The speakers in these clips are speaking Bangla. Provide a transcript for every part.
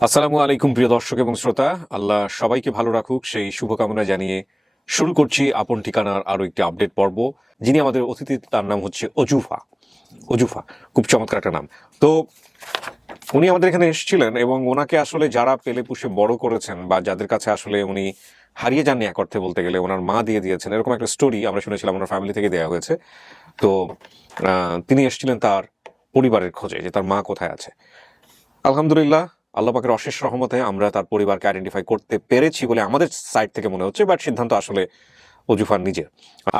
আসসালামু আলাইকুম প্রিয় দর্শক এবং শ্রোতা, আল্লাহ সবাইকে ভালো রাখুক সেই শুভকামনা জানিয়ে শুরু করছি আপন ঠিকানার আরো একটি আপডেট পর্ব। যিনি আমাদের অতিথি তার নাম হচ্ছে অজুফা। অজুফা খুব চমৎকার একটা নাম। তো উনি আমাদের এখানে এসেছিলেন এবং ওনাকে আসলে যারা পেলে পুষে বড় করেছেন বা যাদের কাছে আসলে উনি হারিয়ে যাননি এক অর্থে বলতে গেলে, ওনার মা দিয়ে দিয়েছেন, এরকম একটা স্টোরি আমরা শুনেছিলাম ওনার ফ্যামিলি থেকে দেওয়া হয়েছে। তো তিনি এসেছিলেন তার পরিবারের খোঁজে যে তার মা কোথায় আছে। আলহামদুলিল্লাহ, আল্লাহ পাকের অশেষ রহমতে আমরা তার পরিবারকে আইডেন্টিফাই করতে পেরেছি বলে আমাদের সাইড থেকে মনে হচ্ছে, বাট সিদ্ধান্ত আসলে অজুফার নিজের।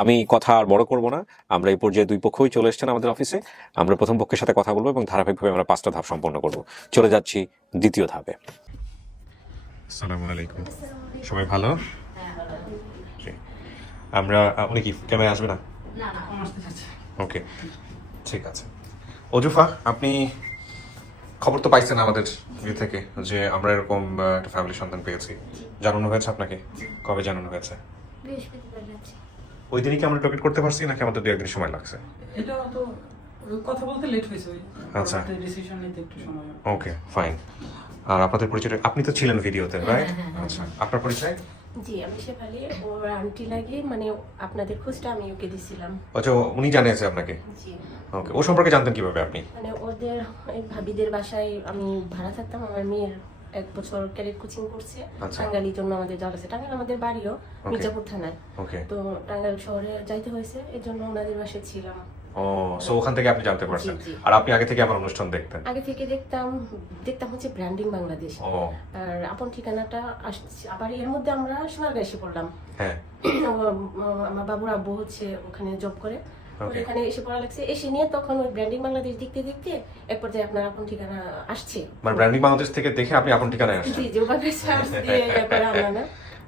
আমি কথা আর বড় করব না। আমরা এই পর্যায়ে দুই পক্ষই চলে এসেছেন আমাদের অফিসে। আমরা প্রথম পক্ষের সাথে কথা বলবো এবং ধারাবাহিকভাবে আমরা 5টা ধাপ সম্পন্ন করব। চলে যাচ্ছি দ্বিতীয় ধাপে। আসসালামু আলাইকুম, সবাই ভালো? জি। আমরা উনি কি ক্যামেরা আসবে না? ওকে, ঠিক আছে। অজুফা, আপনি খবর তো পাইছেন আমাদের থেকে যে আমরা এরকম একটা ফ্যামিলি সন্তান পেয়েছি। জানানো হয়েছে আপনাকে? কবে জানানো হয়েছে? ওই দিনই কি আমরা টিকিট করতে পারছি নাকি আমাদের 2-1 দিন সময় লাগছে? এটা তো কথা বলতে লেট হয়েছে, ওই আচ্ছা, ডিসিশন নিতে একটু সময়। Okay fine. আর আপনাদের পরিচয়? আপনি তো ছিলেন ভিডিওতে, রাইট? আচ্ছা, আপনার পরিচয়? জি, আমি শেফালি, ওর আন্টি লাগে, মানে আপনাদের খোঁজটা আমি ওকে দিছিলাম। আচ্ছা, উনি জানিয়েছে আপনাকে? জি, ওকে, ও সম্পর্কে জানতেন কিভাবে আপনি? মানে ওদের এই ভাবিদের বাসায় আমি ভাড়া থাকতাম। আমার মেয়ের 1 বছর ক্যাডেট কোচিং করছে। আচ্ছা। টাঙ্গাইলের জন্য আমাদের যাওয়া হয়েছে। টাঙ্গাইল আমাদের বাড়িও Okay. মির্জাপুর থানায়। ওকে। তো টাঙ্গাইল শহরে যাইতে হয়েছে, এই জন্য ওনাদের বাসায় ছিলাম। ও, সো ওখান থেকে আপনি জানতে পারছেন। জি, জি। আর আপনি আগে থেকে আমার অনুষ্ঠান দেখতেন? আগে থেকে দেখতাম হচ্ছে ব্র্যান্ডিং বাংলাদেশ। ও আর আপন ঠিকানাটা আসছে আবার এর মধ্যে আমরা সোনারগাঁ এসে পড়লাম। হ্যাঁ, আমার বাবুর আব্বু হচ্ছে ওখানে জব করে। Okay. এখানে এসে পড়া লাগছে, এসে নিয়ে তখন ওই ব্র্যান্ডিং বাংলাদেশ দেখতে দেখতে এক পর্যায়ে আপনার আপন ঠিকানা আসছে। মানে ব্র্যান্ডিং বাংলাদেশ থেকে দেখে আপনি আপন ঠিকানায় আসছেন? জি, যে ওভাবে সার্চ দিয়ে করে আমরা না।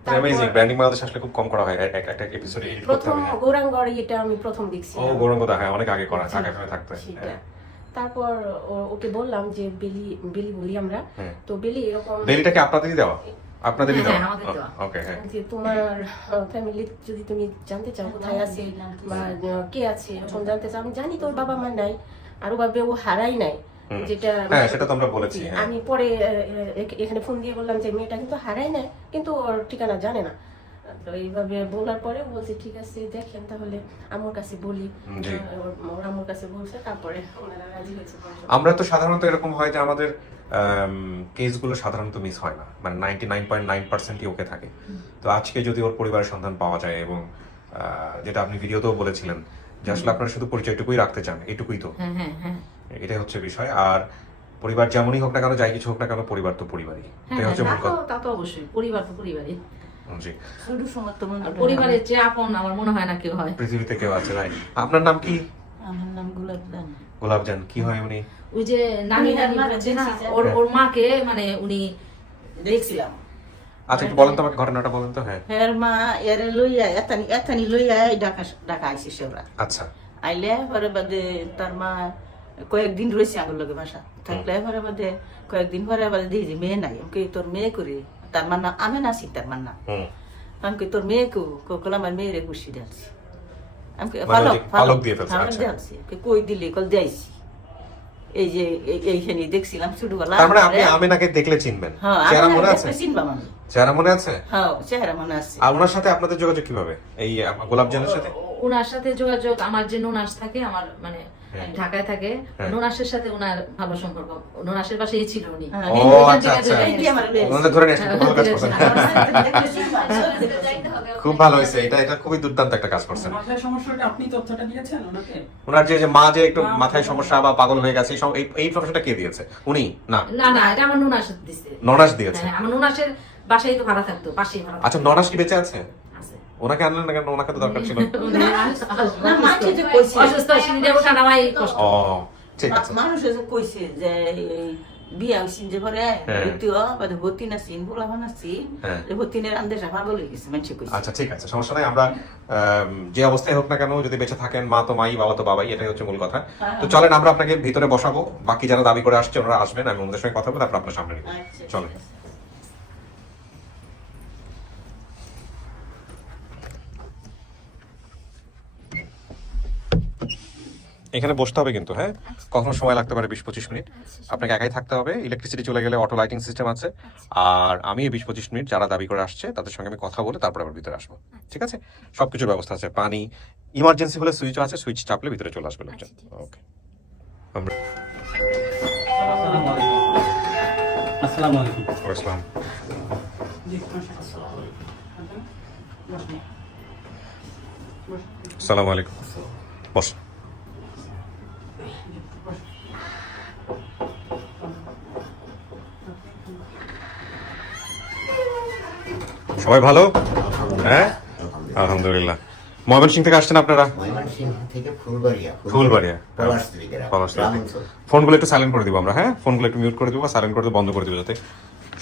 অ্যামেজিং। ব্র্যান্ডিং বাংলাদেশ আসলে খুব কম করা হয়, একটা এপিসোডে এডিট করতে প্রথম হবে। গৌরাঙ্গড় এটা আমি প্রথম দেখছি। ও, গৌরঙ্গদা, হ্যাঁ, অনেক আগে করা, ঢাকা এখানে থাকতে। সেটা। তারপর ওকে বললাম যে বেলি বেলি বলি আমরা। হ্যাঁ। তো বেলি এরকম বেলিটাকে আপনাদেরই দেওয়া? আপনাদেরই দেওয়া? হ্যাঁ, আমাদের দেওয়া। ওকে, হ্যাঁ। যে তোমার ফ্যামিলি যদি তুমি জানতে চাও কোথায় আছে বা কে আছে এরকম জানতে চাও, আমি জানি তোর বাবা মা নাই, আর ওভাবে ও হারাই নাই। যেটা হ্যাঁ, সেটা তো আমরা বলেছি, হ্যাঁ। আমি পরে এখানে ফোন দিয়ে বললাম যে মেয়েটা কিন্তু হারাই নাই, কিন্তু ওর ঠিকানা জানে না। তো এইভাবে বলার পরে বলছে ঠিক আছে দেখেন তাহলে আমার কাছে বলি। জি। ওর আমার কাছে বলছে, তারপরে ওনারা রাজি হয়েছে। আমরা তো সাধারণত এরকম হয় যে আমাদের কেসগুলো সাধারণত মিস হয় না, মানে 99.9%ই ওকে থাকে। তো আজকে যদি ওর পরিবারের সন্ধান পাওয়া যায় এবং যেটা আপনি ভিডিওতেও বলেছিলেন যে আসলে আপনারা শুধু পরিচয়টুকুই রাখতে চান, এটুকুই তো, হ্যাঁ হ্যাঁ হ্যাঁ এটাই হচ্ছে বিষয়। আর পরিবার যেমনই হোক না কেন, যাই কিছু হোক না কেন, পরিবার তো পরিবারই, এটাই হচ্ছে মূল কথা। তা তো অবশ্যই, পরিবার তো পরিবারই। জি। শুধু সমর্থন পরিবারের যে আপন আমার মনে হয় না কেউ হয়। পৃথিবীতে কেউ আছে নাই। আপনার নাম কি? আমার নাম গোলাপজান। গোলাপজান। কি হয় উনি? ওই যে নানি নানি বলছে না, ওর মাকে মানে উনি দেখছিলাম। আচ্ছা, একটু বলেন তো আমাকে, ঘটনাটা বলেন তো। হ্যাঁ, এর মা এর লইয়া এতানি লইয়া ঢাকা আইসি সেরা আচ্ছা। আইলে পরে বাদে তার মা কয়েকদিন রয়েছে আগুর লগে বাসা থাকলে পরে বাদে কয়েকদিন পরে বাদে দেখি যে মেয়ে নাই। আমি তোর মেয়ে করি, তার মার নাম আমি নাসি, তার মার নাম। আমি তোর মেয়ে কল আমার মেয়েরে ঘুষি দিয়েছি। আমি পালক দিয়ে ফেলছে, আচ্ছা। দিয়েছি কই দিলি কল দিয়েছি। এই যে এইখানে দেখছিলাম ছোটবেলা। তার মানে আপনি আমেনাকে দেখলে চিনবেন? হ্যাঁ, চেহারা মনে আছে? চিনবাম আমি। চেহারা মনে আছে? হ্যাঁ, চেহারা মনে আছে। আর ওনার সাথে আপনাদের যোগাযোগ কিভাবে, এই গোলাপজানের সাথে? ওনার সাথে যোগাযোগ, আমার যে নোনাস থাকে, আমার মানে হ্যাঁ। ঢাকায় থাকে, হ্যাঁ। নোনাসের সাথে ওনার ভালো সম্পর্ক। নোনাসের পাশেই ছিল উনি। হ্যাঁ। ও আচ্ছা আচ্ছা, এই যে আমার মেয়ে। ওনাদের ধরে নিয়ে আসেন, খুব ভালো কাজ করছেন। খুব ভালো হয়েছে, এটা খুবই দুর্দান্ত একটা কাজ করছেন। মাথায় সমস্যাটা আপনি তথ্যটা দিয়েছেন ওনাকে? ওনার যে মা যে একটু মাথায় সমস্যা বা পাগল হয়ে গেছে, এই সমস্যাটা কে দিয়েছে? উনি না? না না, এটা আমার নোনাস দিছে। ননাস দিয়েছে? হ্যাঁ, আমার নোনাসের বাসায় তো ভাড়া থাকতো, পাশেই ভাড়া আচ্ছা, ননাস কি বেঁচে আছে? আছে। ওনাকে আনলেন না কেন? ওনাকে তো দরকার ছিল। না, মানুষে যে কইছে, অসুস্থ সিঁড়ি ওঠা নামাই কষ্ট। ও, ঠিক আছে। মানুষে যে কইছে যে এই বিয়া হইছিন যে পরে হ্যাঁ। ভর্তি নাছিন বলা বানাচ্ছি, হ্যাঁ। ভর্তিনের আন্দেশা পাগল হয়ে গেছে মানুষে কইছে। আচ্ছা, ঠিক আছে, সমস্যা নাই। আমরা যে অবস্থায় হোক না কেন, যদি বেঁচে থাকেন, মা তো মাই, বাবা তো বাবাই, এটাই হচ্ছে মূল কথা। তো চলেন আমরা আপনাকে ভিতরে বসাবো, বাকি যারা দাবি করে আসছে ওনারা আসবেন, আমি ওনাদের সঙ্গে কথা বলে তারপর আপনার সামনে নিব। আচ্ছা, চলেন। ঠিক আছে। এখানে বসতে হবে কিন্তু, হ্যাঁ, কখনো সময় লাগতে পারে 20-25 মিনিট। আপনাকে একাই থাকতে হবে, ইলেকট্রিসিটি চলে গেলে অটো লাইটিং সিস্টেম আছে। আর আমি এই 20-25 মিনিট যারা দাবি করে আসছে তাদের সঙ্গে আমি কথা বলে তারপর আবার ভিতরে আসবো, ঠিক আছে? সবকিছুর ব্যবস্থা আছে, পানি, ইমার্জেন্সি হলে সুইচও আছে, সুইচ চাপলে ভিতরে চলে আসবে লোকজন। ওকে, আমরা আসসালামু আলাইকুম। আসসালাম। জি, বসুন। বসুন। আসসালামু আলাইকুম। বস। সবাই ভালো? হ্যাঁ, আলহামদুলিল্লাহ। ময়মনসিংহ থেকে আসছেন আপনারা? ময়মনসিংহ থেকে ফুলবাড়িয়া। ফুলবাড়িয়া। পলাশতলী গ্রাম। পলাশতলী। গ্রামাঞ্চল। ফোনগুলো একটু সাইলেন্ট করে দিব আমরা, হ্যাঁ, ফোনগুলো একটু মিউট করে দিব, সাইলেন্ট করে দিব, বন্ধ করে দিব যাতে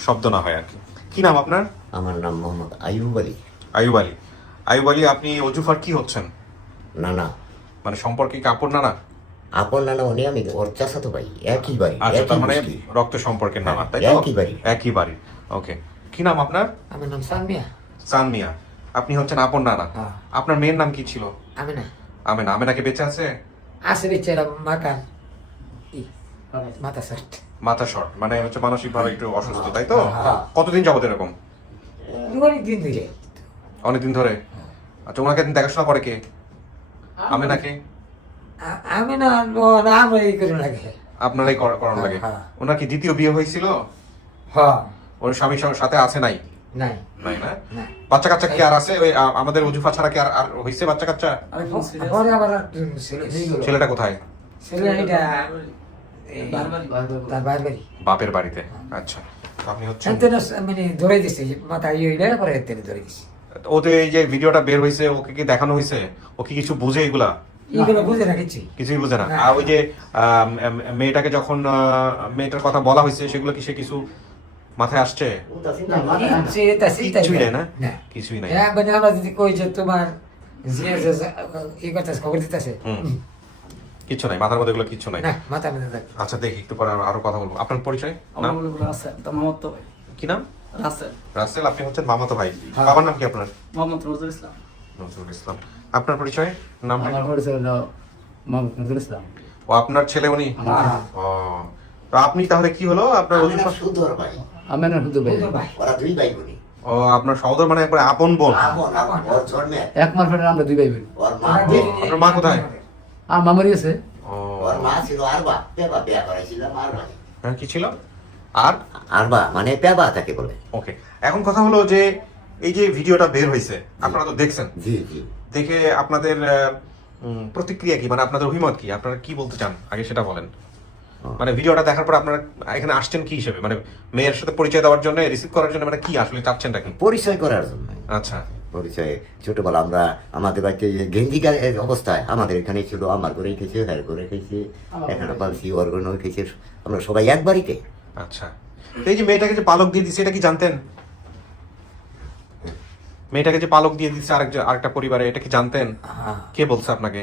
শব্দ না হয় আর কি। কি নাম আপনার? আমার নাম মোহাম্মদ আইয়ুব আলী। আইয়ুব আলী। আইয়ুব আলী, আপনি অজুফার কি হচ্ছেন? নানা। মানে সম্পর্কে কাপড় নানা? আপন নানা উনি, আমি ওর চাচাতো ভাই, একই বাড়ি, আচ্ছা, একই তার মানে গোষ্ঠী। রক্ত সম্পর্কের নানা, তাই তো? একই বাড়ি। একই বাড়ি। ওকে, কি নাম আপনার? আমার নাম সালমিয়া। সানমিয়া। আপনি হচ্ছেন আপন নানা। হ্যাঁ। আপনার মেয়ের নাম কি ছিল? আমিনা। আমেনা। আমেনাকে বেঁচে আছে? আছে বেচারা মাথা মাথা সাট মাথা শর্ট, মানে হচ্ছে মানসিক ভাবে একটু অসুস্থ, তাই তো? হ্যাঁ। কতদিন যাবত এরকম? অনেক দিন ধরে। অনেকদিন ধরে। আচ্ছা, ওনাকে দেখাশোনা করে কে? আমেনাকে? আমিনা আমরা এই করে লাগে। আপনারাই করানো লাগে। হ্যাঁ। ওনার কি দ্বিতীয় বিয়ে হয়েছিল? হ্যাঁ। ওর স্বামীর সাথে আছে নাই? নাই। নাই না? না। বাচ্চা কাচ্চা কি আর আছে? ওই আমাদের অজুফা ছাড়া কি আর হয়েছে বাচ্চা কাচ্চা? আরেকজন serious? পরে আবার ছেলে ছেলেটা কোথায়? ছেলে এটা এই বারবারই। তার বাইর বাড়ি। বাপের বাড়িতে। আচ্ছা, তো আপনি হচ্ছেন, এতে মানে ধরে দিছে মাথা ইয়ে পরে এতে ধরে দিছে। ওতে এই যে ভিডিওটা বের হয়েছে, ওকে কি দেখানো হয়েছে? ও কি কিছু বুঝে এগুলা? এইগুলো বুঝে না কিছু। কিছুই বুঝে না। না। আর ওই যে মেয়েটাকে যখন মেয়েটার কথা বলা হয়েছে, সেগুলো কি সে কিছু মাথায় আসছে? কিছুই নাই না? না। কিছুই নাই। হ্যাঁ, মানে আমরা যদি কই যে তোমার যে এই কথা খবর দিতেছে কিছু নাই মাথার মধ্যে, এগুলো কিছু নাই। না, মাথা মধ্যে থাকে। আচ্ছা, দেখি একটু পরে আরো কথা বলবো। আপনার পরিচয়? আমার নাম? বলে রাসেল, তার মামাতো ভাই। কি নাম? রাসেল, রাসেল। আপনি হচ্ছেন মামাতো ভাই। বাবার নাম কি আপনার? মোহাম্মদ নজরুল ইসলাম। নজরুল ইসলাম। আপনার পরিচয়? নাম? আমার পরিচয় হলো মোহাম্মদ নজরুল ইসলাম। ও আপনার ছেলে উনি? হ্যাঁ। ও, তো আপনি তাহলে কি হলো আপনার আমি অজুফা? শুধু ওর ভাই। আমেনা শুধু ভাই। ওরা দুই ভাই বোনই। ও, আপনার সহোদর, মানে একবার আপন বোন। আপন, আপন। ওর জন্মে এক মাস পরে আমরা দুই ভাই বোন। ওর মা, আপনার মা কোথায়? আর মা মরে গেছে। ও, ওর মা ছিল আরবা, পেবা বিয়া করেছিল আরবা। হ্যাঁ, কি ছিল? আর আরবা মানে পেবা তাকে বলে। ওকে, এখন কথা হলো যে এই যে ভিডিওটা বের হয়েছে, আপনারা তো দেখছেন, জি জি। দেখে আপনাদের প্রতিক্রিয়া কি, মানে আপনাদের অভিমত কি, আপনারা কি বলতে চান আগে সেটা বলেন। মানে ভিডিওটা দেখার পর আপনারা এখানে আসছেন কি হিসেবে, মানে মেয়ের সাথে পরিচয় দেওয়ার জন্য, রিসিভ করার জন্য, মানে কি আসলে চাচ্ছেনটা কি? পরিচয় করার জন্য। আচ্ছা, পরিচয় ছোটবেলা আমরা আমাদের বাড়িতে গেঞ্জি অবস্থায় আমাদের এখানে ছিল, আমার ঘরে খেয়েছে, হ্যাঁ ঘরে খেয়েছে, এখানে পালছি, ওর ঘরে খেয়েছে, আমরা সবাই এক বাড়িতে। আচ্ছা। তো এই যে মেয়েটাকে যে পালক দিয়ে দিচ্ছে, এটা কি জানতেন? মেয়েটাকে যে পালক দিয়ে দিচ্ছে আরেকটা পরিবারে, এটা কি জানতেন? হ্যাঁ। কে বলছে আপনাকে?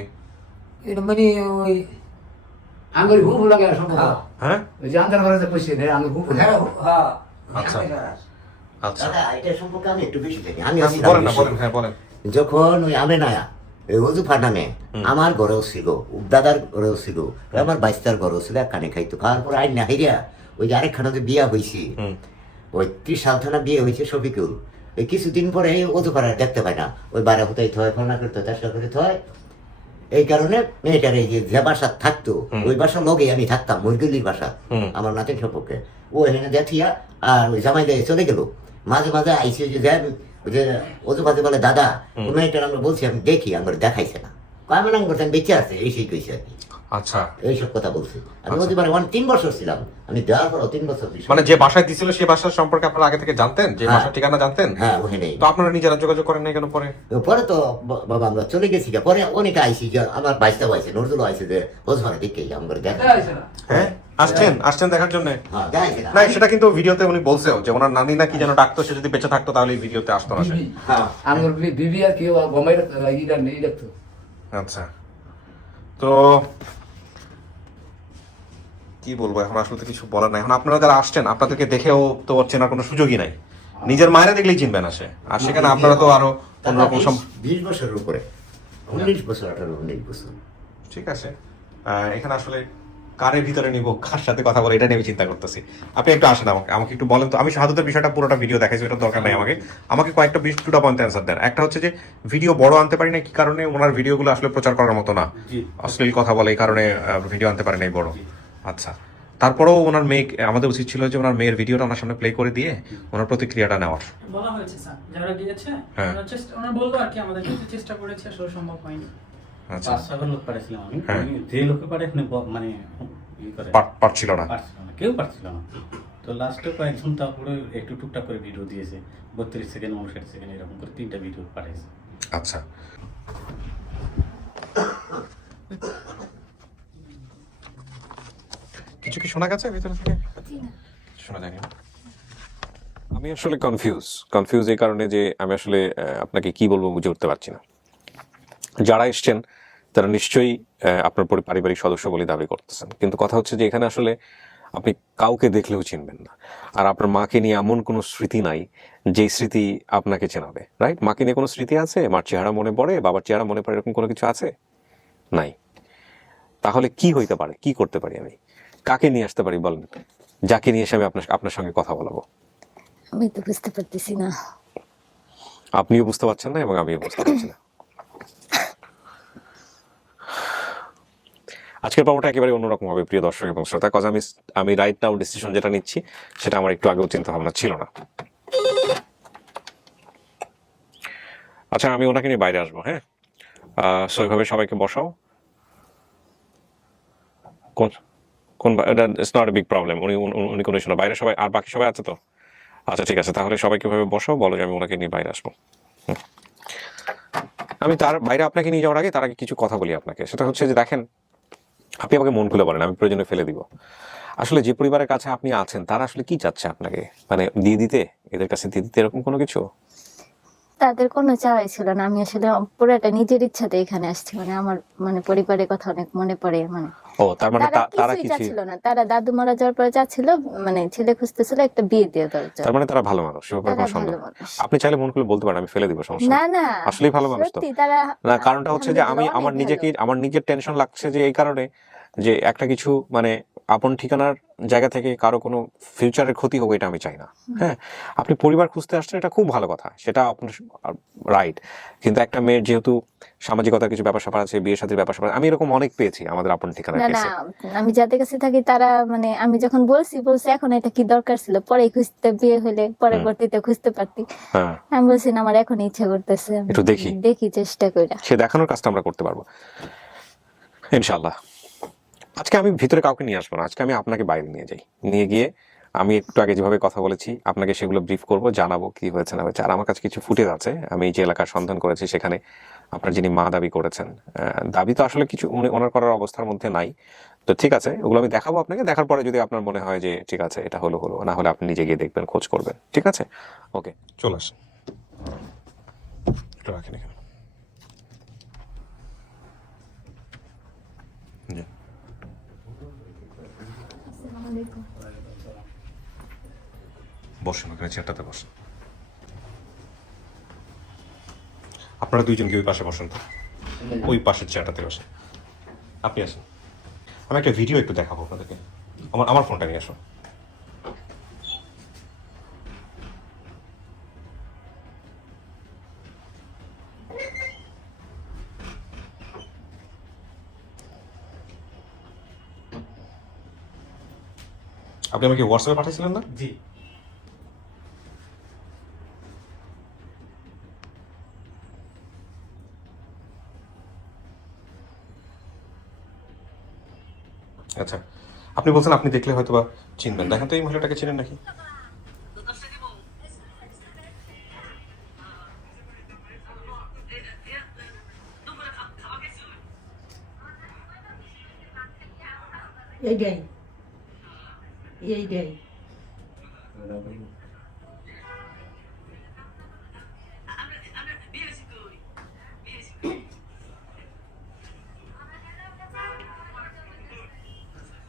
এটা মানে ওই আঙ্গুর হুপ লাগে সম্পর্ক। হ্যাঁ, ওই যে আন্দার ঘরে বসে নেই আঙ্গুর হুপ। হ্যাঁ, হ্যাঁ। আচ্ছা। আচ্ছা, দাদা এটা সম্পর্কে আমি একটু বেশি জানি। আমি বলেন না, বলেন, হ্যাঁ বলেন। যখন ওই আমেনায়া ওই অজুফার নামে আমার ঘরেও ছিল, দাদার ঘরেও ছিল, আমার বাইস্তার ঘরেও ছিল, একখানে খাইতো, খাওয়ার পর আইন না হাইরিয়া ওই যে আরেকখানে যে বিয়া হয়েছি, ওই 30 সাল থানা বিয়ে হয়েছে শফিকুল। ওই কিছুদিন পরে অজুফার আর দেখতে পায় না, ওই বারা হতেই থয়, ফোনা করতে হয়, তার করে থয়। এই কারণে মেয়েটার এই যে বাসা থাকতো, ওই বাসার লগে আমি থাকতাম, মহিদুল্লির বাসা, আমার নাতির সম্পর্কে। ও এখানে দেখিয়া আর ওই জামাই দিয়ে চলে গেল। মাঝে মাঝে আইসি যে অজুফাতে বলে দাদা ও মেয়েটার আমরা বলছি, আমি দেখি, আমার দেখাইছে না, আমি নাম করছি, আমি বেঁচে আছে, এই সেই কইছে আর কি, আচ্ছা, এইসব কথা বলছি। আমি অজুফারে 3 বছর ছিলাম, আমি দেওয়ার পর 3 বছর। মানে যে বাসায় দিছিল সেই বাসার সম্পর্কে আপনারা আগে থেকে জানতেন, যে বাসার ঠিকানা জানতেন? হ্যাঁ, ওখানে। তো আপনারা নিজেরা যোগাযোগ করেন নাই কেন পরে? পরে তো বাবা আমরা চলে গেছি, পরে অনেকে আইসি, যে আমার বাইশটা আইসে, নজরুল আইসে, যে ওজফারে দেখে আমার দেখা। হ্যাঁ, আসছেন দেখার জন্য? হ্যাঁ, দেখাইছে না। না, সেটা কিন্তু ভিডিওতে উনি বলছেও যে ওনার নানি না কি যেন ডাকতো, সে যদি বেঁচে থাকতো তাহলে এই ভিডিওতে আসতো না সে। হ্যাঁ। আঙ্গুর বিবি আর কি গমাই ইটা নেই রাখতো। আচ্ছা, তো কি বলবো এখন, আসলে তো কিছু বলার নাই। এখন আপনারা যারা আসছেন, আপনাদেরকে দেখেও তো চেনার কোনো সুযোগই নাই, নিজের মায়েরা দেখলেই চিনবেন না সে, আর সেখানে আপনারা তো আরো অন্যরকম 20 বছরের উপরে, 19 বছর, 18 19 বছর। ঠিক আছে, এখানে আসলে কারের ভিতরে নিব, কার সাথে কথা বলে, এটা নিয়ে আমি চিন্তা করতেছি। আপনি একটু আসেন, আমাকে একটু বলেন তো। আমি শাহাদাতের বিষয়টা পুরোটা ভিডিও দেখাইছি, এটা দরকার নাই আমাকে কয়েকটা 2টা পয়েন্ট অ্যান্সার দেন। একটা হচ্ছে যে ভিডিও বড় আনতে পারি না কি কারণে? ওনার ভিডিওগুলো আসলে প্রচার করার মতো না, অশ্লীল কথা বলে, এই কারণে ভিডিও আনতে পারি নাই বড়। আচ্ছা, তারপরেও ওনার মেয়ে, আমাদের উচিত ছিল যে ওনার মেয়ের ভিডিওটা ওনার সামনে প্লে করে দিয়ে ওনার প্রতিক্রিয়াটা নেওয়ার। বলা হয়েছে স্যার, যারা গিয়েছে হ্যাঁ। ওনারা বললো আর কি, আমাদের কিন্তু চেষ্টা করেছি, আসলে সম্ভব হয়নি। আচ্ছা, 5-6 লোক পাঠাইছিলাম আমি। হ্যাঁ। আমি যে লোকে পাঠাইনি মানে ই করে পারছিল না। পারছিল না, কেউ পারছিল না। তো লাস্টে কয়েকজন তারপরে একটু টুকটাক করে ভিডিও দিয়েছে, 32 সেকেন্ড 59 সেকেন্ড এরকম করে 3টা ভিডিও পাঠাইছে। আচ্ছা, কিছু কি শোনা গেছে ভিতরে থেকে? শোনা যায়নি। আমি আসলে কনফিউজ এই কারণে যে আমি আসলে আপনাকে কি বলবো বুঝে উঠতে পারছি না। যারা এসছেন তারা নিশ্চয়ই আপনার পারিবারিক সদস্য বলে দাবি করতেছেন, কিন্তু কথা হচ্ছে যে এখানে আসলে আপনি কাউকে দেখলেও চিনবেন না, আর আপনার মাকে নিয়ে এমন কোনো স্মৃতি নাই যে স্মৃতি আপনাকে চেনাবে, রাইট? মাকে নিয়ে কোনো স্মৃতি আছে? মার চেহারা মনে পড়ে, বাবার চেহারা মনে পড়ে, এরকম কোনো কিছু আছে? নাই। তাহলে কি হইতে পারে? কি করতে পারি আমি? কাকে নিয়ে আসতে পারি বলেন, যাকে নিয়ে এসে আমি আপনার সঙ্গে কথা বলাবো? আমি তো বুঝতে পারতেছি না। আপনিও বুঝতে পারছেন না এবং আমিও বুঝতে পারছি না। আজকের পর্বটা একেবারে অন্যরকম হবে প্রিয় দর্শক এবং শ্রোতা, কজ আমি রাইট নাও ডিসিশন যেটা নিচ্ছি সেটা আমার একটু আগেও চিন্তা ভাবনা ছিল না। আচ্ছা, আমি ওনাকে নিয়ে বাইরে আসবো। হ্যাঁ, সো এইভাবে সবাইকে বসাও। কোন it's not a big problem. উনি কোনো ইস্যু না, বাইরে সবাই, আর বাকি সবাই আছে তো? আচ্ছা, ঠিক আছে, তাহলে সবাইকে ভাবে বসাও, বলো যে আমি ওনাকে নিয়ে বাইরে আসবো। আমি তার বাইরে আপনাকে নিয়ে যাওয়ার আগে তার আগে কিছু কথা বলি আপনাকে। সেটা হচ্ছে যে দেখেন, আপনি আমাকে মন খুলে বলেন, আমি প্রয়োজনে ফেলে দিব। আসলে যে পরিবারের কাছে আপনি আছেন তারা আসলে কি চাচ্ছে আপনাকে, মানে দিয়ে দিতে, এদের কাছে দিয়ে দিতে, এরকম কোনো কিছু? তাদের কোনো চাওয়াই ছিল না। আমি আসলে পুরোটা নিজের ইচ্ছাতে এখানে আসছি। মানে আমার মানে পরিবারের কথা অনেক মনে পড়ে। মানে ও, তার মানে তারা কিছুই কিছু, চাচ্ছিল না। তারা দাদু মারা যাওয়ার পরে চাচ্ছিল মানে ছেলে খুঁজতেছিল একটা বিয়ে দিয়ে দেওয়ার জন্য। তার মানে তারা ভালো মানুষ, সে ব্যাপারে তারা কোনো সন্দেহ ভালো নেই। মানুষ। আপনি চাইলে মন খুলে বলতে পারেন, আমি ফেলে দিব, সমস্যা না নেই। না, আসলেই ভালো মানুষ তো। সত্যি তারা, না, কারণটা হচ্ছে যে আমার আলহামদুলিল্লাহ আমার নিজের টেনশন লাগছে যে এই কারণে যে একটা কিছু মানে আপন ঠিকানার জায়গা থেকে কারো কোনো ফিউচারের ক্ষতি হোক, এটা আমি চাই না। হ্যাঁ, আপনি পরিবার খুঁজতে আসছেন, এটা খুব ভালো কথা, সেটা আপনার রাইট। কিন্তু একটা মেয়ের যেহেতু সামাজিকতার কিছু ব্যাপার স্যাপার আছে, বিয়ে শাদীর ব্যাপার স্যাপার, আমি এরকম অনেক পেয়েছি আমাদের আপন ঠিকানার না না, কেসে। আমি যাদের কাছে থাকি তারা মানে আমি যখন বলছি এখন এটা কি দরকার ছিল, পরে খুঁজতে, বিয়ে হলে পরবর্তীতে খুঁজতে পারতি। হ্যাঁ, আমি বলছি না, আমার এখন ইচ্ছা করতেছে, একটু দেখি চেষ্টা কইরা। সে দেখানোর কাজটা আমরা করতে পারবো ইনশাআল্লাহ। আজকে আমি ভিতরে কাউকে নিয়ে আসবো না, আজকে আমি আপনাকে বাইরে নিয়ে যাই, নিয়ে গিয়ে আমি একটু আগে যেভাবে কথা বলেছি আপনাকে সেগুলো ব্রিফ করব, জানাবো কি হয়েছে না হয়েছে। আর আমার কাছে কিছু ফুটেজ আছে, আমি যে এলাকার সন্ধান করেছি সেখানে আপনার যিনি মা দাবি করেছেন, দাবি তো আসলে কিছু ওনার করার অবস্থার মধ্যে নাই, তো ঠিক আছে, ওগুলো আমি দেখাবো আপনাকে। দেখার পরে যদি আপনার মনে হয় যে ঠিক আছে এটা হলো, না হলে আপনি নিজে গিয়ে দেখবেন, খোঁজ করবেন, ঠিক আছে? ওকে, চলে আসেন, একটু রাখেন এখানে। জি। বসেন ওখানে, চেয়ারটাতে বসেন। আপনারা দুইজন কি ওই পাশে বসেন তো, ওই পাশের চেয়ারটাতে বসেন। আপনি আসেন, আমি একটা ভিডিও একটু দেখাবো আপনাদেরকে। আমার ফোনটা নিয়ে আসো। আপনি আমাকে হোয়াটসঅ্যাপে পাঠিয়েছিলেন না? জি। আচ্ছা, আপনি বলছেন আপনি দেখলে হয়তো বা চিনবেন, দেখেন তো এই মহিলাটাকে চিনেন নাকি? এইটাই এইটাই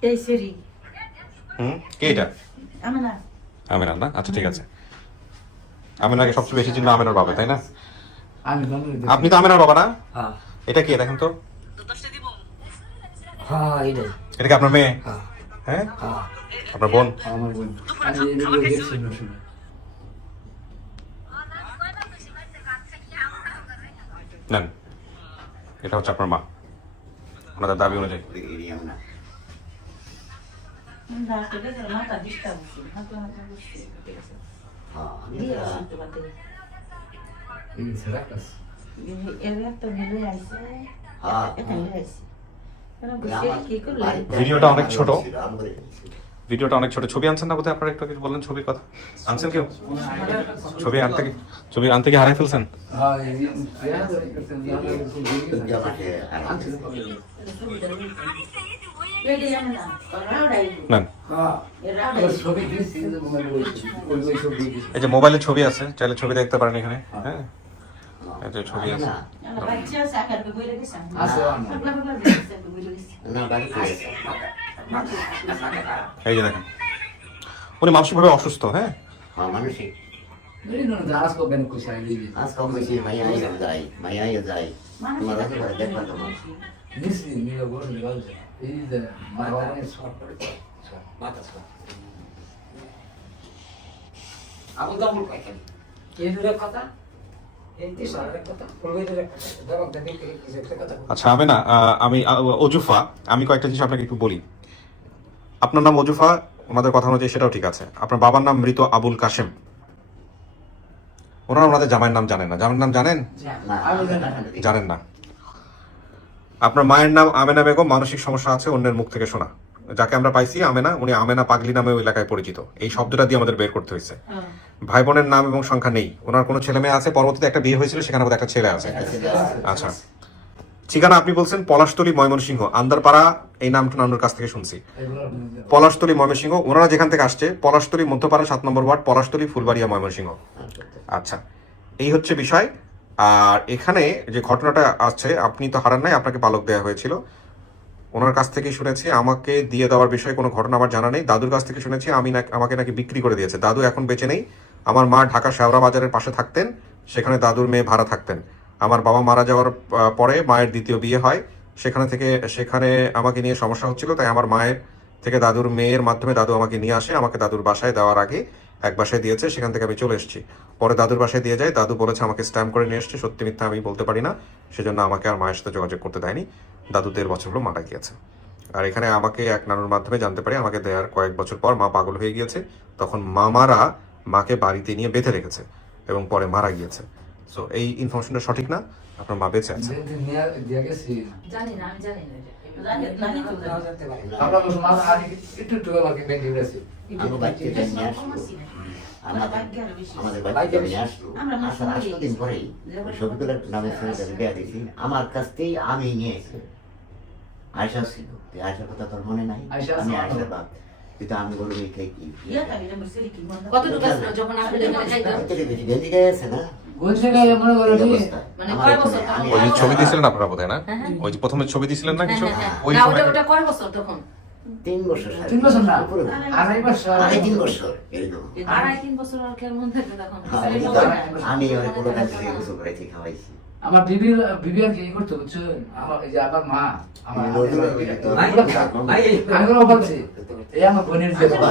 এই সেরি কে এটা? আমি না, আমিনার না? আচ্ছা, ঠিক আছে। আমিনাকে সবচেয়ে বেশি চিনলো আমিনার বাবা, তাই না? আমি আপনি তো আমিনার বাবা না? হ্যাঁ। এটা কে দেখেন তো? হ্যাঁ এটাই এটা কি আপনার মেয়ে? হ্যাঁ হ্যাঁ, হ্যাঁ আপনার বোন? আমার বোন আমি এগুলো দেখছি না শুনে নেন, এটা হচ্ছে আপনার মা, ওনাদের দাবি অনুযায়ী। এরিয়াম না মাথা ডিস্টার্ব হচ্ছে হাতে বসছে হ্যাঁ আমি দিয়ে তো- আসতে পারতে এই ছেড়া কাজ এর একটা ভিডিও আইছে হ্যাঁ এটা নিয়ে আইছে কেন বসে আমার কি করলে বাড়িতে ভিডিওটা অনেক ছোট। ছিল, আমি করে নিয়েছি। ভিডিওটা অনেক ছোট। ছবি আনছেন না বোধহয় আপনারা, একটু কিছু বললেন ছবির কথা। আনছেন কেউ? ছবি আনতে কি হারাই ফেলছেন? হ্যাঁ এই ইয়া ধরে করতেন ইয়া দুর্গা মাঠে আরামসে। রেডি আমি না রাউডাই নেন, হ্যাঁ রাউডাই ওই ছবি দিয়েছি কিন্তু মোবাইলে ওই ছবি দিয়েছি এই যে মোবাইলে ছবি আছে, চাইলে ছবি দেখতে পারেন এখানে। হ্যাঁ, এই যে ছবি আছে। না, বাচ্চা সাকার বইলে দিছেন আছে পাগলা পাগলা দিছেন বইলে দিছেন না বাড়িতে আছে। এই যে দেখেন, উনি মানসিকভাবে অসুস্থ। হ্যাঁ, হ্যাঁ মানুষই এই না দাস কো বেন কো সাই দিই আজ কম বেশি মাইয়া যায় তোমার হাতে করে দেখবা তোমার নিছি নিয়ে বড় নিগাল এই যে মারওয়ানে শর্ট করে মাথা শর্ট আবু দাবুল পাইছেন এই দূরে কথা এই যে সারা কথা বলবে দূরে কথা জবাব দেবে কিছু একটা কথা আচ্ছা হবে না। আমি অজুফা, আমি কয়েকটা জিনিস আপনাকে একটু বলি। আপনার নাম অজুফা, ওনাদের কথা অনুযায়ী সেটাও ঠিক আছে। আপনার বাবার নাম মৃত আবুল কাশেম। ওনারা ওনাদের জামাইয়ের নাম জানেন না। জামাইয়ের নাম জানেন? না জানেন না। আপনার মায়ের নাম আমেনা বেগম, মানসিক সমস্যা আছে, অন্যের মুখ থেকে শোনা। যাকে আমরা পাইছি আমেনা, উনি আমেনা পাগলি নামে ওই এলাকায় পরিচিত। এই শব্দটা দিয়ে আমাদের বের করতে হয়েছে। ভাই বোনের নাম এবং সংখ্যা নেই। ওনার কোনো ছেলে মেয়ে আছে, পরবর্তীতে একটা বিয়ে হয়েছিল, সেখানে বোধহয় একটা ছেলে আছে। আচ্ছা, ঠিকানা আপনি বলছেন পলাশতলী ময়মনসিংহ, আন্দারপাড়া, এই নামটা নানুর কাছ থেকে শুনছি। পলাশতলী ময়মনসিংহ, ওনারা যেখান থেকে আসছে পলাশতলী মধ্যপাড়া 7 নম্বর ওয়ার্ড, পলাশতলী ফুলবাড়িয়া ময়মনসিংহ। আচ্ছা, এই হচ্ছে বিষয়। আর এখানে যে ঘটনাটা আছে, আপনি তো হারান নাই, আপনাকে পালক দেওয়া হয়েছিল। ওনার কাছ থেকে শুনেছি আমাকে দিয়ে দেওয়ার বিষয়ে কোনো ঘটনা আমার জানা নেই। দাদুর কাছ থেকে শুনেছি আমাকে নাকি বিক্রি করে দিয়েছে। দাদু এখন বেঁচে নেই। আমার মা ঢাকা শেওড়া বাজারের পাশে থাকতেন, সেখানে দাদুর মেয়ে ভাড়া থাকতেন। আমার বাবা মারা যাওয়ার পরে মায়ের দ্বিতীয় বিয়ে হয়, সেখানে আমাকে নিয়ে সমস্যা হচ্ছিল, তাই আমার মায়ের থেকে দাদুর মেয়ের মাধ্যমে দাদু আমাকে নিয়ে আসে। আমাকে দাদুর বাসায় দেওয়ার আগে এক বাসায় দিয়েছে, সেখান থেকে আমি চলে এসেছি। পরে দাদুর বাসায় দিয়ে যায়, দাদু বলেছে আমাকে স্ট্যাম্প করে নিয়ে এসছে। সত্যি মিথ্যা আমি বলতে পারি না, সেজন্য আমাকে আর মায়ের সাথে যোগাযোগ করতে দেয়নি। দাদু 1.5 বছর হলো মারা গিয়েছে। আর এখানে আমাকে এক নানুর মাধ্যমে জানতে পারি আমাকে দেওয়ার কয়েক বছর পর মা পাগল হয়ে গিয়েছে। তখন মামারা মাকে বাড়িতে নিয়ে বেঁধে রেখেছে এবং পরে মারা গিয়েছে। সো এই ইনফরমেশনটা সঠিক না, আপনার মা বেঁচে আছে। নিয়ে দিয়া গেছি জানি না, আমি জানি না জানি তো জানতে পারি আমরা মুসলমান আর একটু একটু আমাকে বেঁধে গেছে আমার বাচ্চাটা নিয়ে আসলো আমাদের বাচ্চাটা নিয়ে আসলো আসার 8 দিন পরেই শফিকুলের নামের ছেলেটাকে বিয়া দিয়েছি। আমার কাছ থেকেই আমি নিয়ে এসে আয়সা ছিল, আয়সার কথা তোর মনে নাই? আয়শা আমি আছে। আয়সার বাপ, কিন্তু আমি বলবো এই খাই কি কতটুকু আসলো যখন আপনি এখানে যাইতেন? বেশি গেঞ্জি গায়ে আছে না কোন জায়গায় মনে করো এই কি অবস্থায়। মানে আমার কয় এখানে বছর আমি- ওই যে ছবি দিয়েছিলেন আপনারা বোধহয় না? ওই যে প্রথমে ছবি দিয়েছিলেন না কিছু, ওই না, সময় ওটা কয় বছর তখন? 3 বছর 3 বছর না উপরে না। 2.5 বছর 3 বছর এরকম। 2.5-3 বছর আর কেমন থাকবে তখন? হ্যাঁ, কিন্তু আমি ওই পুরো কাজ থেকে গোসল করেছি, খাওয়াইছি। আমার বিবি আর কি করতে বুঝছো আমার এই যে আমার মা আমার আমি রোজ রোজ ওই তো- আমি কোনো বলছি এই আমার বোনের যে বাবা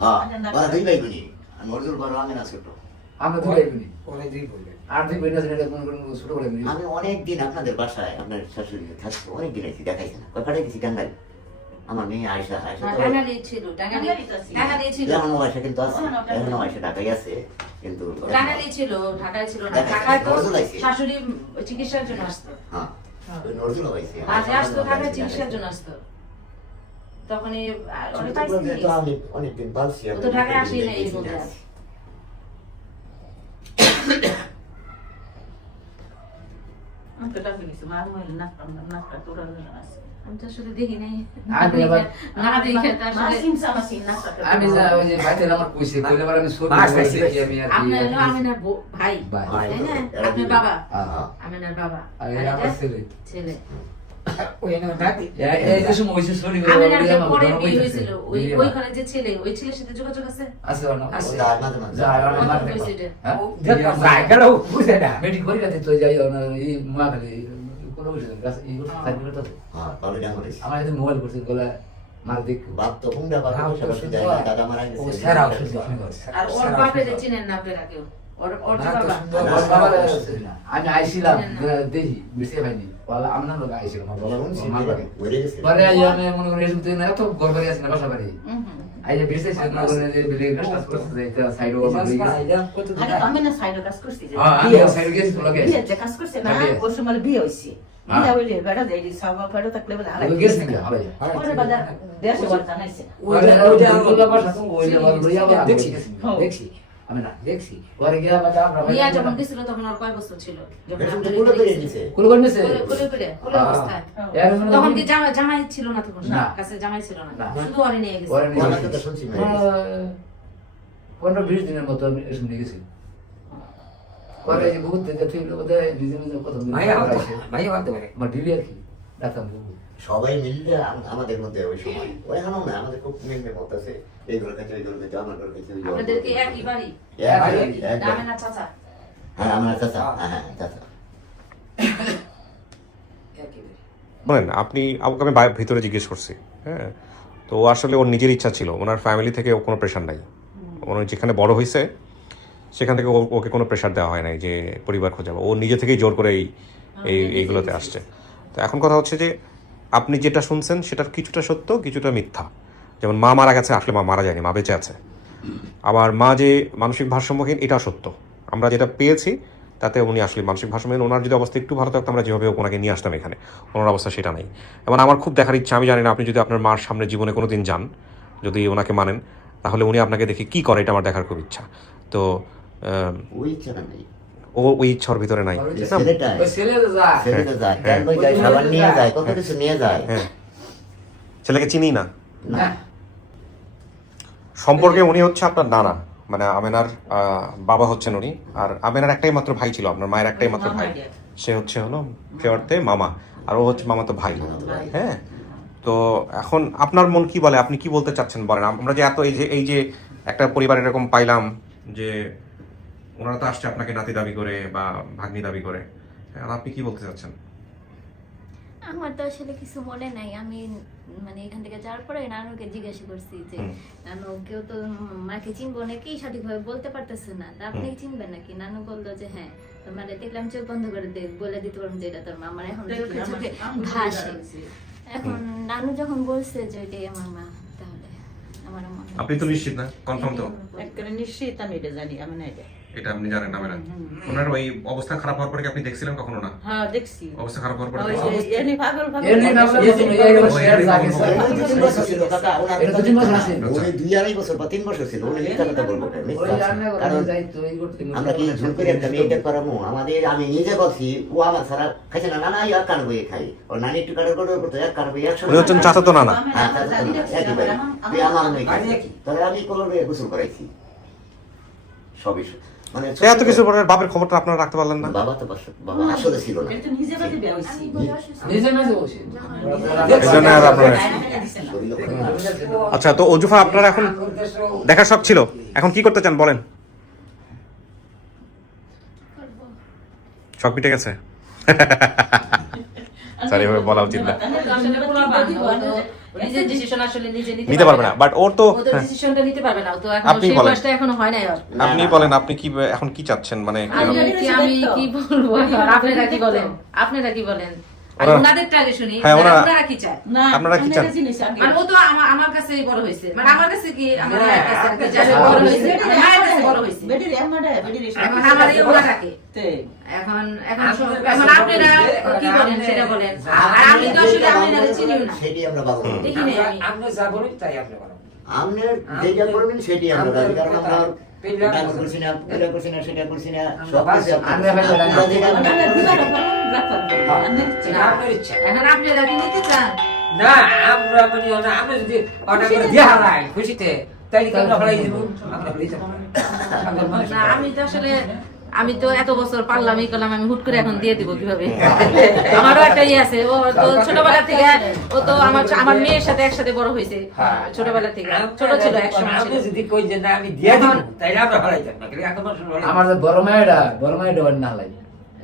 হ্যাঁ, ওরা 2 ভাই বোনই। আমি অর্জুন বড়, আমি না ছোট। আমরা দুই ভাই বোন পরে দুই বলবে আর দুই বোন আছে এটা কোন ছোট বলে বোন আমি অনেকদিন আপনাদের বাসায় আপনার শাশুড়ি থাকতো, অনেকদিন আছি, দেখাইছে না। কয় পাঠাই দিছি টাঙ্গাইল। আমার মেয়ে আয়সা তো টাঙ্গাইলে ছিল, টাঙ্গাইলে ছিল। এখনো আয়সা কিন্তু আছে, এখনো আয়সা ঢাকায় আছে, কিন্তু টাঙ্গাইলে ছিল, ঢাকায় ছিল না। ঢাকায় ঢাকায় তো নজরুল আইছে। শাশুড়ি চিকিৎসার জন্য আসতো। হ্যাঁ, ওই নজরুল হয়েছে। মাঝে আসতো, ঢাকায় চিকিৎসার জন্য আসতো। তখন আমি অনেকদিন পালছি। ও তো ঢাকায় আসেই না এই মধ্যে আর। আমি তো ডাকি নিছি মার মহিলা নাকটা তোরা আছে আমি তো আসলে দেখি নাই। আমি আবার- না দেখে তো মা আসলে সিনসা মাসিন নাকটা আমি যা ওই যে ভাইতে আমার কইছে কইলে আবার আমি ছবি বাস দেখি আছে। আমি আর আপনার কি আমিনার ভাই, ভাই। তাই না? আপনার বাবা, হ্যাঁ, আমিনার বাবা। আর আর আমার এটা ছেলে ছেলে। ওই না দাদি এই যে সময় হইছে ছবি আমিনার যে পরে বিয়ে হয়েছিল, ওই ঘরে যে ছেলে, ওই ছেলের সাথে যোগাযোগ আছে? আছে না আছে। ওটা মাঝে মাঝে যা আর কত আমার হয়েছে এটা? হ্যাঁ জায়গাটা বুঝে না মেডিকেল করে কাছে তো যাই না এই মা খালি কোন কোনো বিষয় নেই গাছ এইগুলো সাইড করে তো হ্যাঁ তবে ডাঙর হয়েছে আমার এতে মোবাইল করছে গলা মার দিক বাপ তো হুন্ডা বাপ হ্যাঁ, বসে বসে যায় দাদা মারা ও গেছে সেরা ওষুধ আপনি আর ওর বাপে যে চিনেন না আপনারা কেউ ওর যে বাবা আমি আইছিলাম দেখি বেশি হয়নি বলা আমরা লোক আইছিলাম বাবা কোন ছিল ওরে গেছে পরে আমি মনে করি এসব দিন এত গড়বড়ি আছে না বাসা বাড়ি আই যে বেশি ছিল না বলে যে বিলে কাজ করতে যাইতে সাইড ওভার আরে আমি না সাইডে কাজ করছি যে হ্যাঁ আমি সাইড গেছি লোকে বিয়ে যে কাজ করছে না ওর সময় বিয়ে হইছে বিয়ে হইলে বেড়া দেই সবা ফেরত থাকলে বলে হারাই গেছি না হবে ওরে বাজার দেশে বল জানাইছে ওইটা আঙ্গুলটা বাসা তো ওইটা লইয়া দেখছি দেখছি আমি না দেখছি পরে গিয়া বাজা আমরা বিয়া যখন দিছিল তখন ওর কয় বছর ছিল যখন বেশি আপনাদের কুলো করে দিয়েছে? নিছে কোন কোন নিছে কোলে অবস্থায় তখন কি জামাই ছিল না তখন না। কাছে জামাই ছিল না না। শুধু ওরে নিয়ে গেছে পরে আমার কথা শুনছি না 15-20 দিনের মতো আমি এসে নিয়ে গেছি পরে এই বহুত থেকে তুই বলতে নিজে নিজে কথা ভাই বলতে পারে আমার ডিবি আর কি ডাক্তার সবাই মিলে আমাদের মধ্যে ওই সময় ওই হানো না আমাদের খুব মিলবে মত আছে এই ঘর কাছে ওই ঘর কাছে আমার ঘর কাছে ওই ঘর আপনাদের কি একই বাড়ি এক নামে না চাচা হ্যাঁ আমার চাচা হ্যাঁ চাচা বলেন আপনি আমাকে আমি ভিতরে জিজ্ঞেস করছি, হ্যাঁ, তো ও আসলে ওর নিজের ইচ্ছা ছিল, ওনার ফ্যামিলি থেকে কোনো প্রেশার নাই, ওনার যেখানে বড় হয়েছে সেখান থেকে ওকে কোনো প্রেশার দেওয়া হয় নাই যে পরিবার খোঁজাবো, ও নিজে থেকেই জোর করে এইগুলোতে আসছে। তো এখন কথা হচ্ছে যে আপনি যেটা শুনছেন সেটার কিছুটা সত্য কিছুটা মিথ্যা। যেমন মা মারা গেছে, আসলে মা মারা যায়নি, মা বেঁচে আছে। আবার মা যে মানসিক ভারসাম্যহীন এটা সত্য, আমরা যেটা পেয়েছি তাতে উনি আসলে মানসিক ভারসাম্যহীন। ওনার যদি অবস্থা একটু ভালো থাকতো আমরা যেভাবে ওনাকে নিয়ে আসতাম এখানে, ওনার অবস্থা সেটা নেই। এবং আমার খুব দেখার ইচ্ছা, আমি জানি না আপনি যদি আপনার মার সামনে জীবনে কোনো দিন যান, যদি ওনাকে মানেন, তাহলে উনি আপনাকে দেখে কী করে এটা আমার দেখার খুব ইচ্ছা। তো ওই ইচ্ছাটা নেই, ও ওই ইচ্ছার ভিতরে নাই। ছেলেটা যায় কেন বই যায় সাবান নিয়ে যায় কত কিছু নিয়ে যায়। হ্যাঁ, ছেলেকে চিনি না না সম্পর্কে উনি হচ্ছে আপনার নানা, মানে আমেনার বাবা হচ্ছেন উনি। আর আমেনার একটাই মাত্র ভাই ছিল, আপনার মায়ের একটাই মাত্র ভাই, সে হচ্ছে হলো ফেরতে মামা, আর ও হচ্ছে মামা তো ভাই। হ্যাঁ, তো এখন আপনার মন কি বলে, আপনি কি বলতে চাচ্ছেন বলেন। আমরা যে এত এই যে একটা পরিবার এরকম পাইলাম যে ওনারা তো আসছে আপনাকে নাতি দাবি করে বা ভাগ্নি দাবি করে, আর আপনি কি বলতে চাচ্ছেন? আমার তো আসলে কিছু মনে নাই। আমি মানে এখান থেকে যাওয়ার পরে নানুকে জিজ্ঞাসা করছি যে নানু কেউ তো মাকে চিনবো নাকি সঠিকভাবে বলতে পারতেছে না, তা আপনি চিনবেন নাকি? নানু বললো যে হ্যাঁ। মানে দেখলাম চোখ বন্ধ করে বলে দিতে পারবো যে এটা তোর মা। আমার এখন চোখে চোখে ভাসে। এখন নানু যখন বলছে যে এটাই আমার মা, তাহলে আমার মনে হয়। আপনি তো নিশ্চিত না, কনফার্ম তো? একবারে নিশ্চিত আমি এটা জানি, আমি না এটা আপনি জানেন না? মেলা ওনার ওই অবস্থা খারাপ হওয়ার পরে কি আপনি দেখছিলেন কখনো? না, হ্যাঁ দেখছি অবস্থা খারাপ হওয়ার পরে এনি পাগল পাগল ওই 2-2.5 বছর বা 3 বছর ছিল, উনি মিথ্যা কথা বলবো কেন? কারণ আমরা কি ঝুল করে একটা মেয়েটা করাবো আমাদের। আমি নিজে বলছি ও আমার ছাড়া খাইছে না, নানা এক কান বইয়ে খাই, ওর নানি একটু কাটার করতে এক কান বইয়ে 100 উনি হচ্ছেন চাচাতো নানা। হ্যাঁ চাচাতো নানা, একই ভাই। তুই আমার মেয়ে খাই, তাহলে আমি কোলে গোসল করাইছি সবই। মানে এত কিছু পরে বাপের খবরটা আপনারা রাখতে পারলেন না? বাবা তো বাবা আসলে ছিল না, এটা নিজে বাদে বিয়ে হইছি নিজে নিজে বসে এজন্য আর আপনারা। আচ্ছা, তো অজুফা আপনারা এখন দেখার শখ ছিল, এখন কি করতে চান বলেন? শখ মিটে গেছে? স্যার এভাবে বলা উচিত না, নিজের ডিসিশন আসলে নিজে নিতে পারবে না। বাট ওর তো ওদের ডিসিশনটা নিতে পারবে না, তো এখন আপনি সেই বলেন। বয়সটা এখনো হয় নাই ওর। আপনি বলেন, আপনি কি এখন কি চাচ্ছেন? মানে আমি কি বলবো এখন? আপনারা কি বলেন? আপনারা কি বলেন? আমি ওনাদেরটা আগে শুনি। হ্যাঁ, ওনারা কি চায়? না আপনারা কি চান? মানে ও তো আমার কাছেই বড় হয়েছে, মানে আমার কাছে কি আমার মায়ের কাছে আর কি যাবে বড় হয়েছে, আমার মায়ের কাছে বড় হয়েছে। বেটির আমারে বেটির এখন আমার এই ওনাটাকে তে এখন এখন আপনারা কি বলেন সেটা বলেন। আর আমি তো আসলে আপনারা চিনিও না, সেটি আমরা বাবা দেখি নাই আমি। আপনি যা বলেন তাই আপনি করেন। আমরা যেটা করবেন সেটি আমরা রাজি, কারণ আমরা ডাক করছি না, এটা করছি না, সেটা করছি না, সব কিছু আমরা যেটা আমরা দিবার রাখতাম আপনার ইচ্ছা। এখন আপনারা কি নিতে চান? না আমরা মানে না, আমরা যদি অর্ডার করে দিয়ে হারাই খুশিতে তাই কি আমরা হারাই দিব? আমরা হারাই যাব না, আমি তো আসলে আমি তো এত বছর পারলাম এই করলাম, আমি হুট করে এখন দিয়ে দিব কিভাবে? আমারও একটা ইয়ে আছে, ও তো ছোটবেলা থেকে ও তো আমার মেয়ের সাথে একসাথে বড় হয়েছে ছোটবেলা থেকে, ছোট ছিল একসময়। আমি যদি কই যে না আমি দিয়ে দিব তাইলে আমরা হারাই যাব না, কিন্তু এখন আমার বড় মায়েরা বান না লাই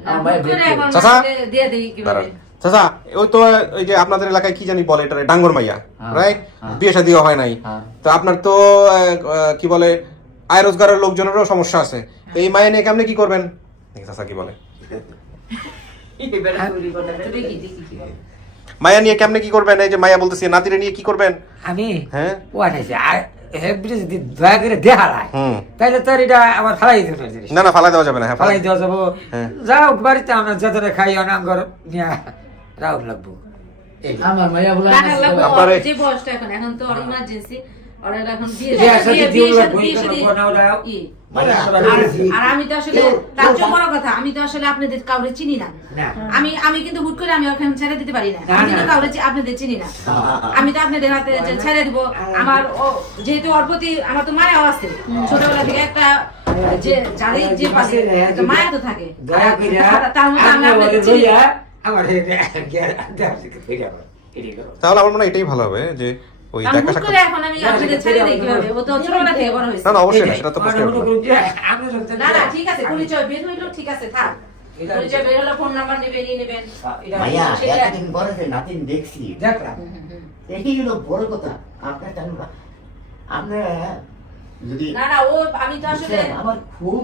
আমার মায়ের হুট করে এখন চাচা? দিয়ে দেই কিভাবে? চাচা ওই তো ওই যে আপনাদের এলাকায় কি জানি বলে এটা ডাঙ্গর মাইয়া, হ্যাঁ, রাইট? হ্যাঁ। বিয়ে শাদিও হয় নাই, হ্যাঁ। তো আপনার তো কি বলে আয় রোজগারের লোকজনেরও সমস্যা আছে, তো এই মায়া নিয়ে কেমনে কি করবেন? দেখি চাচা কি বলে, মায়া নিয়ে কেমনে কি করবেন? এই যে মায়া বলতেছি নাতিরে নিয়ে কি করবেন? আমি হ্যাঁ ও আনাইছি হেব্রিজ যদি দয়া করে দেখালায় হুম তাহলে তোর এটা আমার ফালাই দিতে পারে জিনিস না না ফালাই দেওয়া যাবে না, হ্যাঁ ফালাই দেওয়া যাবো। হ্যাঁ। যাও বাড়িতে আমরা যতটা খাই অনাঙ্গর নিয়ে রাউট লাগবো এই আমার মাইয়া বলে টাকা লাগবে, আপনারে- ওর যে বয়সটা এখন তো ওর ইমার্জেন্সি, ওর এখন বিয়ে বিয়ে শাদী বিয়ে- দিও বিয়ে না, শাদী- বই বিয়ে করো, শাদী- বনাও দাও। ই। মায়া, আর আমি তো আসলে তার চেয়ে বড় কথা, আমি তো আসলে আপনাদের কাউরে চিনি না। না আমি কিন্তু হুট করে আমি ওখানে ছেড়ে দিতে পারি না, না, আমি কিন্তু না। কাউরে আপনাদের চিনি না। আমি তো আপনাদের হাতে যে ছেড়ে দিব, আমার যেহেতু ওর প্রতি আমার তো মায়াও আছে ছোটবেলা থেকে একটা, যে যারই যে পাশে একটা মায়া তো থাকে। দয়া করে তার মধ্যে আমি আপনি আপনাদের বলে চিনি না। লইয়া আমার ফিরে করো। তাহলে আমার মনে হয় এটাই ভালো হবে যে ওই কারণ দেখা হুট সাক্ষাৎ। করে এখন আমি আপনাদের ছেড়ে দিই কিভাবে? ও তো ছোটবেলা থেকে বড় হয়েছে। না না অবশ্যই না, সেটা তো বুঝতে পারবো। না না ঠিক আছে, পরিচয় বের হইলো, ঠিক আছে থাক। পরিচয় বের হলো, ফোন নাম্বার নেবেন, নিয়ে নেবেন। মায়া সেটা- এতদিন পরে যে নাতিন দেখছি, দেখলাম এটাই হলো বড় কথা। আপনার জানেন না, আপনার যদি না না ও আমি তো আসলে আমার খুব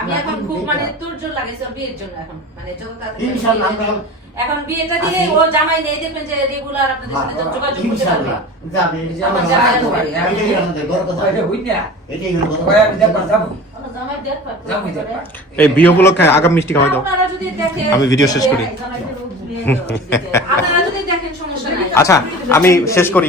আমি এখন নাতিন খুব দেখা। মানে তোড়জোড় লাগেছে ওর বিয়ের জন্য, এখন মানে যত তাড়াতাড়ি ইনশাআল্লাহ বিয়ে আমরা- দেয়। এখন বিয়েটা দিয়ে ও জামাই নেই, দেখবেন যে রেগুলার আপনাদের সাথে যোগাযোগ করতে পারবে। ইনশাআল্লাহ যাবে, আমার যাবে। জামাই আসবে। এটাই আমাদের বড় কথা। এটা হই না এটাই হলো বড় ওই আমি দেখবার যাবো আমার জামাই দেখবে। যাবো দেখবার এই বিয়ে উপলক্ষে আগাম মিষ্টি খাওয়াই দাও। আপনারা যদি দেখেন, আমি ভিডিও শেষ করি। আপনারা যদি দেখেন সমস্যা নাই। আচ্ছা আমি শেষ করি।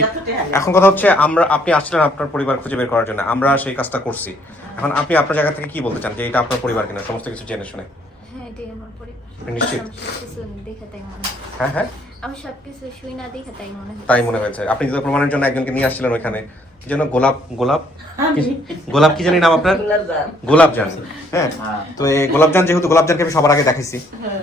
এখন কথা হচ্ছে আপনি আসছিলেন আপনার পরিবার খুঁজে বের করার জন্য, আমরা সেই কাজটা করছি। এখন আপনি আপনার জায়গা থেকে কি বলতে চান যে এটা আপনার পরিবার কিনা, সমস্ত কিছু জেনে শুনে? হ্যাঁ এটাই আমার পরিবার। নিশ্চিত? আমি সবকিছু দেখে তাই মনে হয়। হ্যাঁ হ্যাঁ আমি সবকিছু শুই না দেখে তাই মনে হয়। তাই মনে হয়েছে। আপনি যদি প্রমাণের জন্য একজনকে নিয়ে আসছিলেন ওইখানে, কি যেন গোলাপ গোলাপ গোলাপ কি জানি নাম আপনার? গোলাপজান। হ্যাঁ, তো এই গোলাপজান, যেহেতু গোলাপজানকে আমি সবার আগে দেখাইছি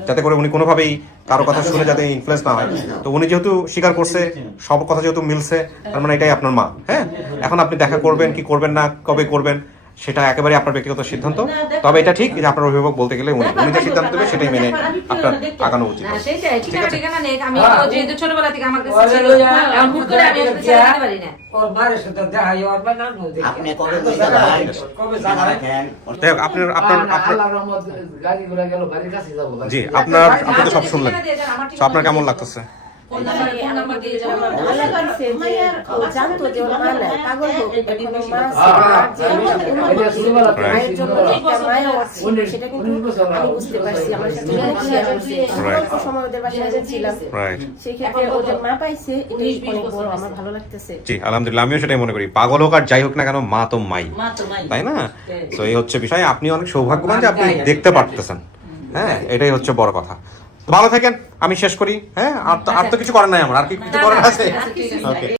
যাতে করে উনি কোনোভাবেই কারো কথা শুনে যাতে ইনফ্লুয়েন্স না হয়, তো উনি যেহেতু স্বীকার করছে, সব কথা যেহেতু মিলছে, তার মানে এটাই আপনার মা। হ্যাঁ, এখন আপনি দেখা করবেন কি করবেন না, কবে করবেন সেটা একেবারে আপনার ব্যক্তিগত সিদ্ধান্ত। তবে এটা ঠিক যে আপনার অভিভাবক বলতে গেলে উনি যে সিদ্ধান্ত দেবে সেটাই মেনে আপনার আগানো উচিত। না সেটাই, ঠিকানা ঠিকানা নেই। আমি হ্যাঁ। তো যেহেতু ছোটবেলা থেকে আমার কাছে ওরে ছিল, লইয়া, এখন হুট করে আমি ওকে ছেড়ে দিতে পারি না। ওর মায়ের সাথে দেখা হয়, ওর মায়ের নাম দেখি। আপনি কবে বুঝতে পারেন? কবে জানাবেন? যাই হোক, আপনার আপনার আপনার আল্লাহর রহমত গাড়ি ঘোড়া গেল বাড়ির কাছে যাবো। জি আপনার আপনি তো সব শুনলেন, তো আপনার কেমন লাগতেছে? ফোন নাম্বার দিয়ে যাবো। ভালো লাগছে যে ও জানতো যে ওর মা নাই, পাগল হোক, এখনো মা আছে, হ্যাঁ, আর যে এটা ছোটবেলা থেকে মায়ের জন্য ছিল। একটা মায়া আছে, সেটা কিন্তু আমি বুঝতে পারছি। আমার সাথে শেয়ার হয়েছে, অল্প সময় ওদের বাসায় ছিলাম, রাইট। সেক্ষেত্রে ওদের মা পাইছে, এটাই অনেক বড়, আমার ভালো লাগতেছে। জি আলহামদুলিল্লাহ, আমিও সেটাই মনে করি। পাগল হোক আর যাই হোক না কেন, মা তো মাই, মা তো মাই। তাই না? তো এই হচ্ছে বিষয়। আপনি অনেক সৌভাগ্যবান যে আপনি দেখতে পারতেছেন। হ্যাঁ, এটাই হচ্ছে বড় কথা। ভালো থাকেন, আমি শেষ করি। হ্যাঁ, আর তো কিছু করার নাই আমার, আর কি কিছু করার আছে? আচ্ছা, ঠিক আছে। ওকে।